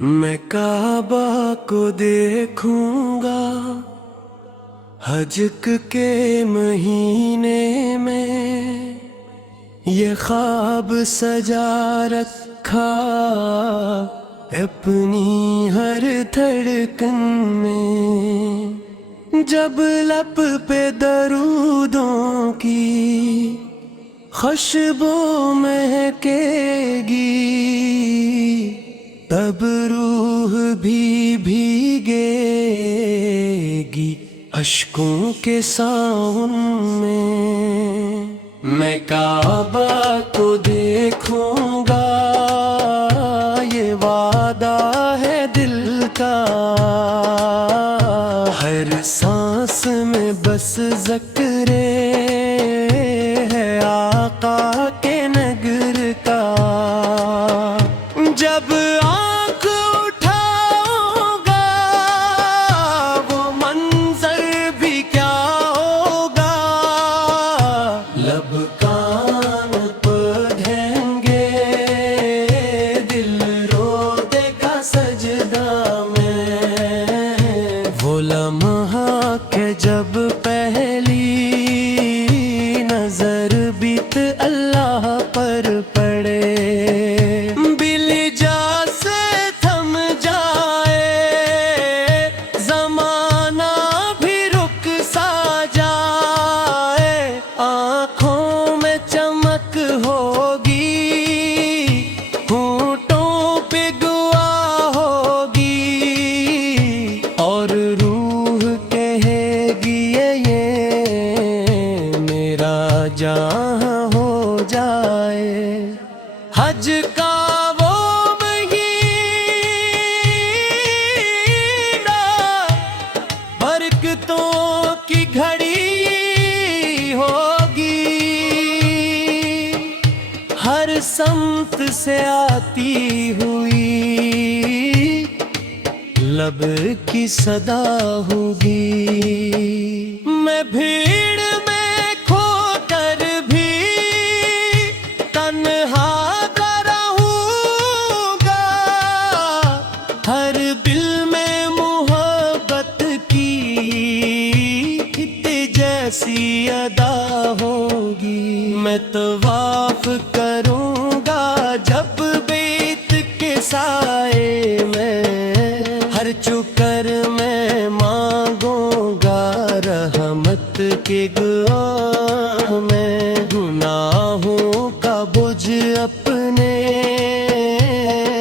मैं काबा को देखूंगा हज के महीने में, ये ख्वाब सजा रखा अपनी हर धड़कन में। जब लब पे दरूदों की खुशबू महकेगी, तब रूह भी भीगेगी अश्कों के सावन में। मैं काबा को देखूंगा, ये वादा है दिल का। हर सांस में बस ज़िक्रे है आका के नगर का। जब आँख उठाऊंगा वो मंजर भी क्या होगा। लब कान पढ़ेंगे, दिल रो देगा सजदा में। वो लम्हा के जब पहली नजर बीत अल्लाह पर पड़े, जहाँ हो जाए। हज का वो महीना बरकतों की घड़ी होगी। हर समत से आती हुई लब की सदा होगी। मैं भीड़ में हर दिल में मोहब्बत की इतनी जैसी अदा होगी। मैं तवाफ करूंगा जब बेत के साए में। हर चुकर मैं मांगूंगा रहमत के दुआ में। गुनाहों का बोझ अपने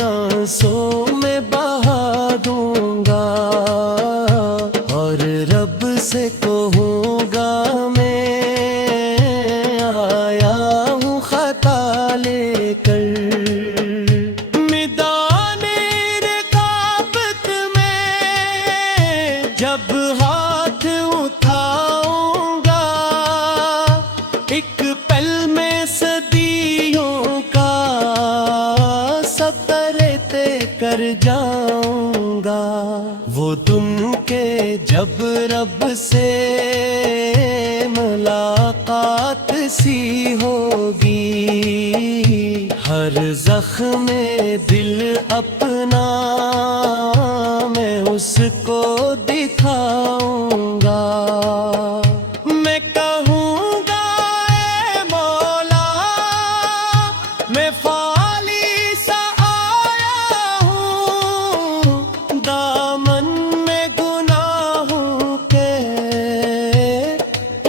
आंसुओं में बहा दूंगा, और रब से कहूँगा मैं आया हूँ खता लेकर। मैदाने रकाबत में जब हाथ उठाऊंगा, एक पल में सदियों का सफर तय कर जाऊंगा। वो दिन के जब रब से मुलाकात सी होगी। हर जख्म दिल अपना मैं उसको दिखाऊंगा। मैं कहूँगा ऐ मौला, मैं फाली सा आया हूँ। दामन में गुनाहों के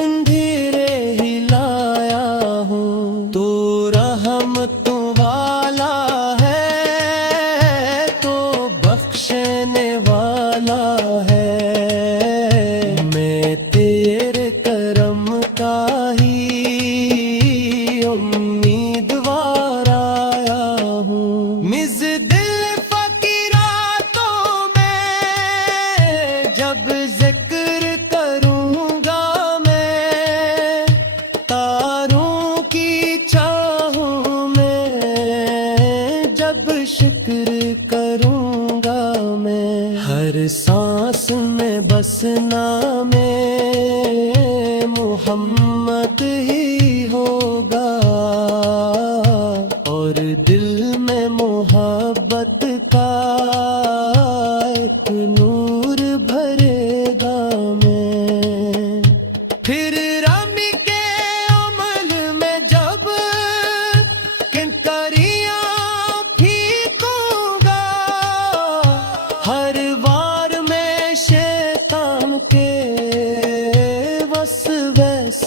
अंधेरे हिलाया हूँ। तो रहमत वाला है, तो बख्शने वाला है। मैं तेरे करम का ही उम्मीदवार आया हूँ। मिज़ दिल फकीरातों में जब जिक्र करूँगा मैं, तारों की चाहों में जब शुक्र करूँगा मैं। हर सांस में बसना में मोहम्मद ही होगा, और दिल में मोहब्बत का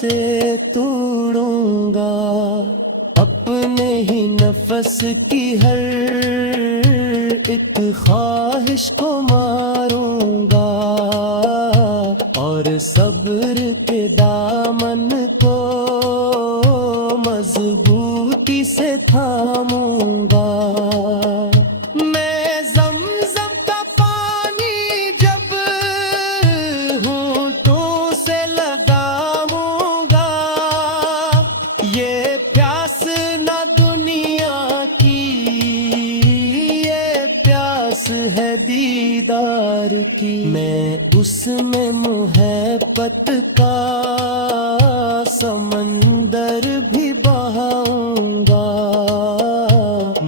سے توڑوں گا، اپنے ہی نفس کی ہر ایک خواہش کو ماروں گا، اور صبر کے دامن کو مضبوطی سے تھاموں گا۔ میں زمزم کا پانی جب ہونٹوں سے لگاؤں گا، یہ پیاس نہ دنیا کی، یہ پیاس ہے دیدار کی۔ میں اس میں محبت کا سمندر بھی بہاؤں گا،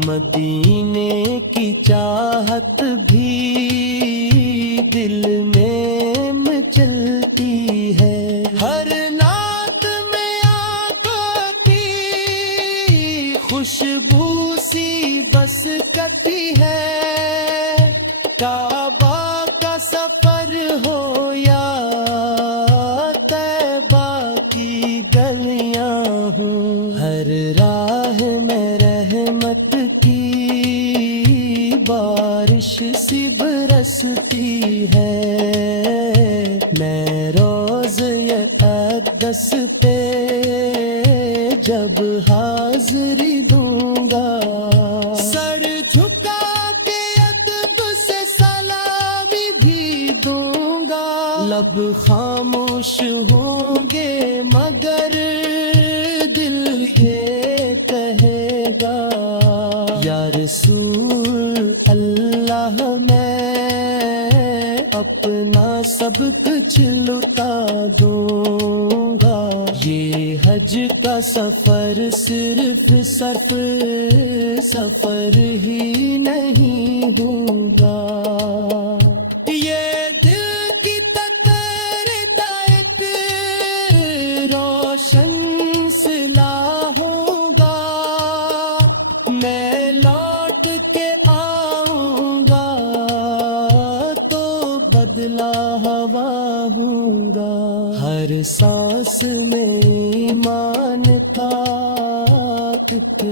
مدینے کی چاہت بھی دل میں مچلتی ہے، ہر نعت میں آقا کی خوشبو سی بس کرتی ہے، کعبہ کا سفر ہو یا طیبہ کی گلیاں ہوں، ہر راہ میں رحمت کی بارش سی برستی ہے، میں روز اقدس پہ جب حاضری دوں گا، سر جھکا کے ادب سے سلامی بھی دوں گا، لب خاموش ہوں گے مگر دل یہ کہے گا، یا رسول اللہ میں اپنا سب کچھ لٹا دوں گا، یہ حج کا سفر صرف سفر ہی نہیں ہوگا، یہ دل کی تترتا ایک روشن صلاح ہوگا، میں لوٹ کے آؤں گا تو بدلا ہوا ہوں گا، ہر سانس میں ایمان کا ایک